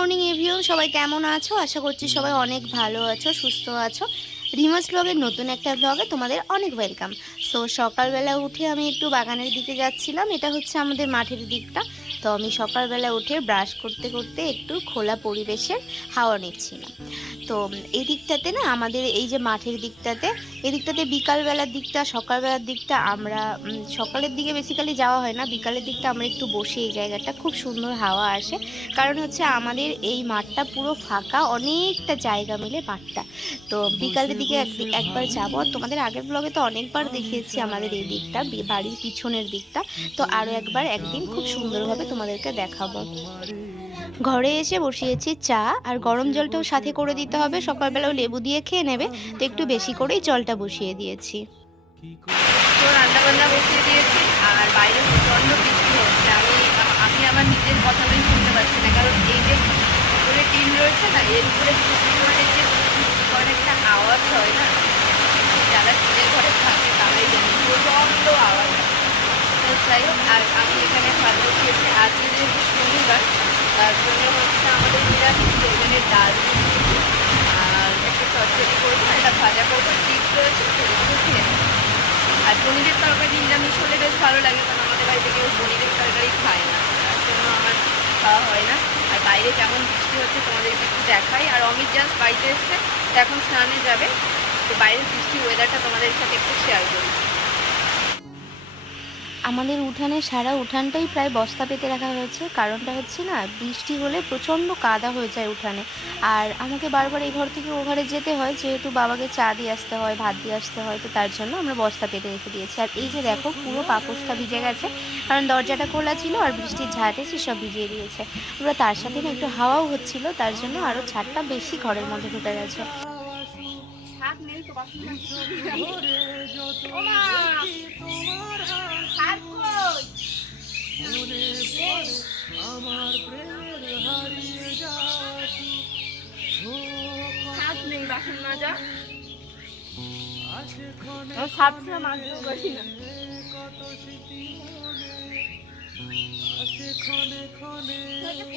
Morning everyone, সবাই কেমন আছো? আশা করছি সবাই অনেক ভালো আছো, সুস্থ আছো। রিমাস ব্লগের নতুন একটা ব্লগে তোমাদের অনেক ওয়েলকাম। সো সকালবেলা উঠে আমি একটু বাগানের দিকে যাচ্ছিলাম। এটা হচ্ছে আমাদের মাঠের দিকটা। তো আমি সকালবেলা উঠে ব্রাশ করতে করতে একটু খোলা পরিবেশের হাওয়া নিচ্ছিলাম। তো এই দিকটাতে না, আমাদের এই যে মাঠের দিকটাতে, এদিকটাতে বিকালবেলার দিকটা, সকালবেলার দিকটা আমরা সকালের দিকে বেসিক্যালি যাওয়া হয় না, বিকালের দিকটা আমরা একটু বসে, এই জায়গাটা খুব সুন্দর হাওয়া আসে। কারণ হচ্ছে আমাদের এই মাঠটা পুরো ফাঁকা, অনেকটা জায়গা মিলে মাঠটা। তো বিকালের দিকে একবার যাবো। তোমাদের আগের ব্লগে তো অনেকবার দেখিয়েছি আমাদের এই দিকটা, বাড়ির পিছনের দিকটা। তো আরও একদিন খুব সুন্দরভাবে তোমাদেরকে দেখাবো। ঘরে এসে বসিয়েছি চা, আর গরম জলটাও সাথে করে দিতে হবে। সকালবেলাও লেবু দিয়ে খেয়ে নেবে, তো একটু বেশি করেই জলটা বসিয়ে দিয়েছি। তো রান্না বান্না বসিয়ে দিয়েছি, আর বাইরে প্রচণ্ড বৃষ্টি হচ্ছে। আমি আমার নিজের কথাগুলি শুনতে পাচ্ছি না, কারণ এই যে উপরে টিন রয়েছে না, এর উপরে যে একটা আওয়াজ হয় না, যারা টিনের ঘরে থাকে তারাই জানি, প্রচণ্ড আওয়াজ। যাই হোক, আর আমি এখানে ভাত বসিয়েছি। আজকে যেহেতু শনিবার, তার জন্য হচ্ছে আমাদের নিরামিষ, এখানে ডাল আর একটা চচ্চড়ি করবো, একটা ভাজা করবো, চিপস রয়েছে, সেগুলো খেয়ে। আর পনিরের তরকারি নিরামিষ হলে বেশ ভালো লাগে, কারণ আমাদের বাড়িতে কেউ পনিরের তরকারি খায় না, তার জন্য আমার খাওয়া হয় না। আর বাইরে কেমন বৃষ্টি হচ্ছে তোমাদেরকে একটু দেখাই। আর অমিত জাস্ট বাড়িতে এসছে, তো এখন স্নানে যাবে। তো বাইরের বৃষ্টির ওয়েদারটা তোমাদের সাথে একটু শেয়ার করি। আমাদের উঠানে সারা উঠানটাই প্রায় বস্তা পেতে রাখা হয়েছে। কারণটা হচ্ছে না, বৃষ্টি হলে প্রচণ্ড কাদা হয়ে যায় উঠানে। আর আমাকে বারবার এই ঘর থেকে ও ঘরে যেতে হয়, যেহেতু বাবাকে চা দিয়ে আসতে হয়, ভাত দিয়ে আসতে হয়। তো তার জন্য আমরা বস্তা পেতে রেখে দিয়েছি। আর এই যে দেখো, পুরো পাপোশটা ভিজে গেছে, কারণ দরজাটা খোলা ছিল আর বৃষ্টির ঝাঁট এসে সব ভিজিয়ে দিয়েছে। ওরা তার সাথে না একটু হাওয়াও হচ্ছিল, তার জন্য আরও ছাদটা বেশি ঘরের মধ্যে ঢুকে গেছে।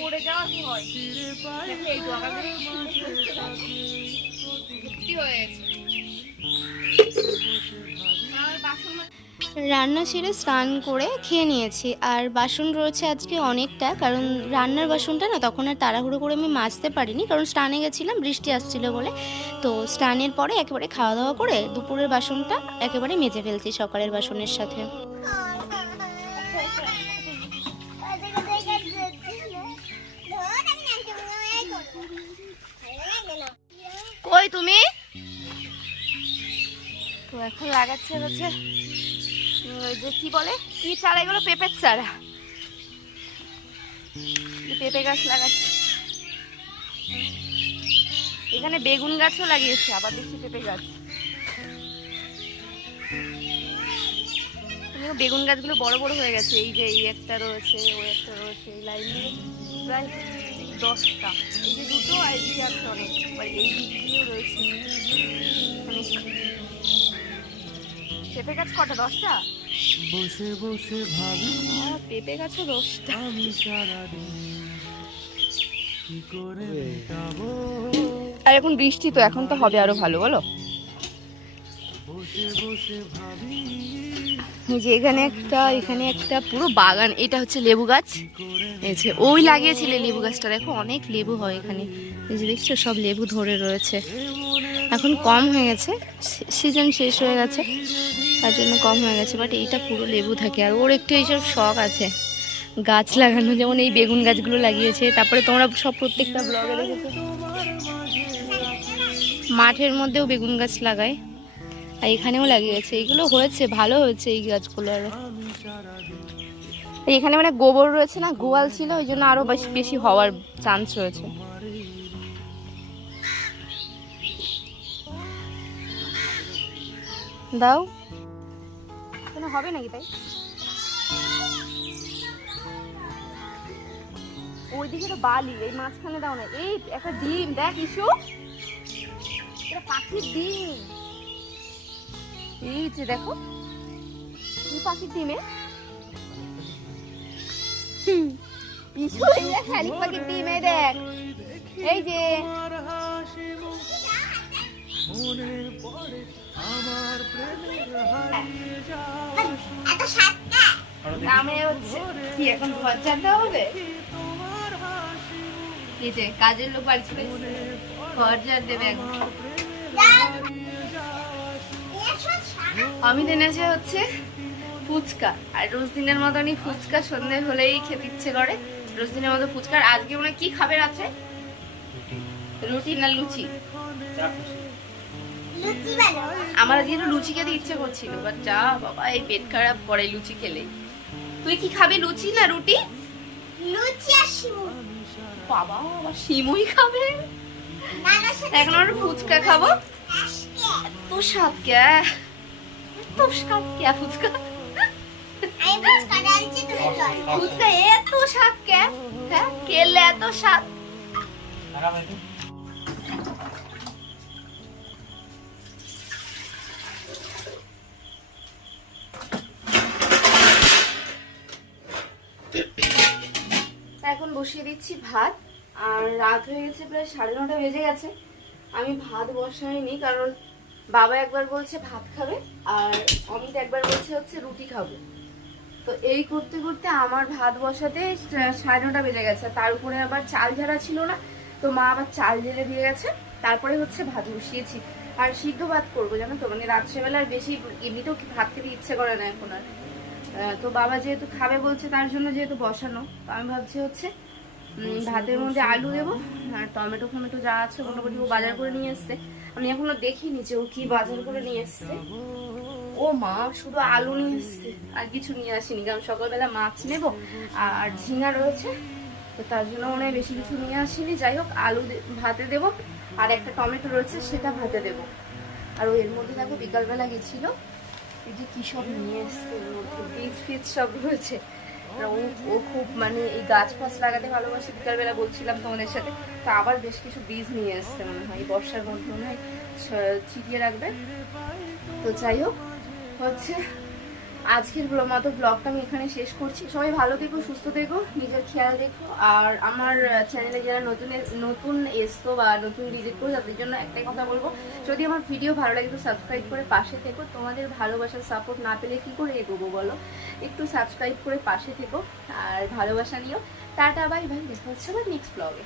পড়ে যাওয়া কি হয় হয়ে গেছে। রান্না সেরে স্নান করে খেয়ে নিয়েছি। আর বাসন রয়েছে আজকে অনেকটা, কারণ রান্নার বাসনটা না তখন আর তাড়াহুড়ো করে আমি মাজতে পারিনি, কারণ স্নানে গেছিলাম, বৃষ্টি আসছিল বলে। তো স্নানের পরে একেবারে খাওয়া দাওয়া করে দুপুরের বাসনটা একেবারে মেজে ফেলছি সকালের বাসনের সাথে। কই তুমি? তো এখন লাগাচ্ছে হচ্ছে ওই যে কি বলে, কি চারা এগুলো, পেঁপের চারা, পেঁপে গাছ লাগাচ্ছে। এখানে বেগুন গাছও লাগিয়েছে, আবার দেখছি পেঁপে গাছ। বেগুন গাছগুলো বড় বড় হয়ে গেছে। এই যে এই একটা রয়েছে, ওই একটা রয়েছে, এই লাইনে প্রায় 10টা। এই যে দুটো, আর এই আছে অনেক, এই দিক দিয়েও রয়েছে অনেক। পেঁপে গাছ কটা? 10টা। বসে বসে ভাবি, পেঁপে গাছও 10টা। আর এখন বৃষ্টি, তো এখন তো হবে আরো ভালো, বলো? যে এখানে একটা পুরো বাগান। এটা হচ্ছে লেবু গাছ, ওই লাগিয়েছিলে লেবু গাছটা। দেখো অনেক লেবু হয় এখানে, এই যে দেখছো সব লেবু ধরে রয়েছে। এখন কম হয়ে গেছে, সিজন শেষ হয়ে গেছে, তার জন্য কম হয়ে গেছে, বাট এইটা পুরো লেবু থাকে। আর ওর একটু এইসব শখ আছে গাছ লাগানো, যেমন এই বেগুন গাছগুলো লাগিয়েছে। তারপরে তোমরা সব প্রত্যেকটা ব্লগে দেখেছো মাঠের মধ্যেও বেগুন গাছ লাগায়, আর এখানেও লাগিয়েছে। এইগুলো হয়েছে, ভালো হয়েছে এই গাছগুলো। আরো এখানে মানে গোবর রয়েছে না, গোয়াল ছিল, ওই জন্য আরো বেশি হওয়ার চান্স রয়েছে। দাও, কেন হবে নাকি? তাই ওইদিকে তো বালি, এই মাঝখানে দাও না। এই একটা ডিম দেখ ইস্যু, এটা পাখির ডিম। এই যে দেখো, কি পাখির ডিমে পিছু এই যে শালিক পাখির ডিম, এই দেখ, এই যে দামে হচ্ছে কি এখন ঘর জানতে হবে। এই যে কাজের লোক বাড়ি চলে এসেছে, ঘর ঝাড় দেবে এখন। আমি এনেছে হচ্ছে ফুচকা, আর রোজ দিনের মতনই ফুচকা সন্ধ্যে হলেই খেতে ইচ্ছে করে, রোজ দিনের মতো ফুচকা। আর আজকে মনে কি খাবে রাত্রে? রুটি না লুচি? আমার আজকে একটু লুচি খেতে ইচ্ছে করছিল, বাট যা বাবা এই পেট খারাপ করে লুচি খেলে। তুই কি খাবি, লুচি না রুটি? লুচি আর শিমু। বাবা আবার শিমুই খাবে? এখন আমরা ফুচকা খাবো। এত স্বাদ কে, এত স্বাদ কে ফুচকা, ফুচকা এত স্বাদ কে? হ্যাঁ খেলে এত স্বাদ। এখন বসিয়ে দিচ্ছি ভাত, আর রাত হয়ে গেছে প্রায় 9:30 বেজে গেছে। আমি ভাত বসাইনি কারণ বাবা একবার বলছে ভাত খাবে আর অমিত একবার বলছে হচ্ছে রুটি খাবে। তো এই করতে করতে আমার ভাত বসাতে 9:30 বেজে গেছে। তার উপরে আবার চাল ঝাড়া ছিল না, তো মা আবার চাল ঢেলে দিয়ে গেছে, তারপরে হচ্ছে ভাত বসিয়েছি। আর সিদ্ধ ভাত করবো জানো তো, মানে রাত্রেবেলার বেশি এমনিতেও ভাত খেতে ইচ্ছে করে না এখন আর। তো বাবা যেহেতু খাবে বলছে তার জন্য যেহেতু বসানো, তো আমি ভাবছি হচ্ছে ভাতের মধ্যে আলু দেবো আর টমেটো ফমেটো যা আছে মোটামুটি ও বাজার করে নিয়ে এসছে। আমি এখনো দেখিনি যে ও কি বাজার করে নিয়ে এসছে। ও মা শুধু আলু নিয়ে এসছে, আর কিছু নিয়ে আসিনি, কারণ সকালবেলা মাছ নেবো আর ঝিঙা রয়েছে, তো তার জন্য মনে হয় বেশি কিছু নিয়ে আসিনি। যাই হোক আলু ভাতে দেবো, আর একটা টমেটো রয়েছে সেটা ভাতে দেবো। আর এর মধ্যে দেখো বিকালবেলা গেছিলো, এই যে কি সব নিয়ে এসছে, এর মধ্যে বীজ ফিজ সব রয়েছে। ও খুব মানে এই গাছ ফাছ লাগাতে ভালোবাসে, বিকালবেলা বলছিলাম তোমাদের সাথে। তো আবার বেশ কিছু বীজ নিয়ে এসছে, মনে হয় এই বর্ষার মধ্যে মনে হয় ছিটিয়ে রাখবে। তো যাই হোক হচ্ছে আজকের মতো ব্লগটা আমি এখানে শেষ করছি। সবাই ভালো থেকো, সুস্থ থেকো, নিজের খেয়াল রেখো। আর আমার চ্যানেলে যারা নতুন এসতো বা নতুন ভিজিট করো তাদের জন্য একটাই কথা বলবো, যদি আমার ভিডিও ভালো লাগে তো সাবস্ক্রাইব করে পাশে থেকো। তোমাদের ভালোবাসার সাপোর্ট না পেলে কি করে এগোবো বলো, একটু সাবস্ক্রাইব করে পাশে থেকো আর ভালোবাসা নিও। টাটা বাই বাই, দেখা হচ্ছে আবার নেক্সট ব্লগে।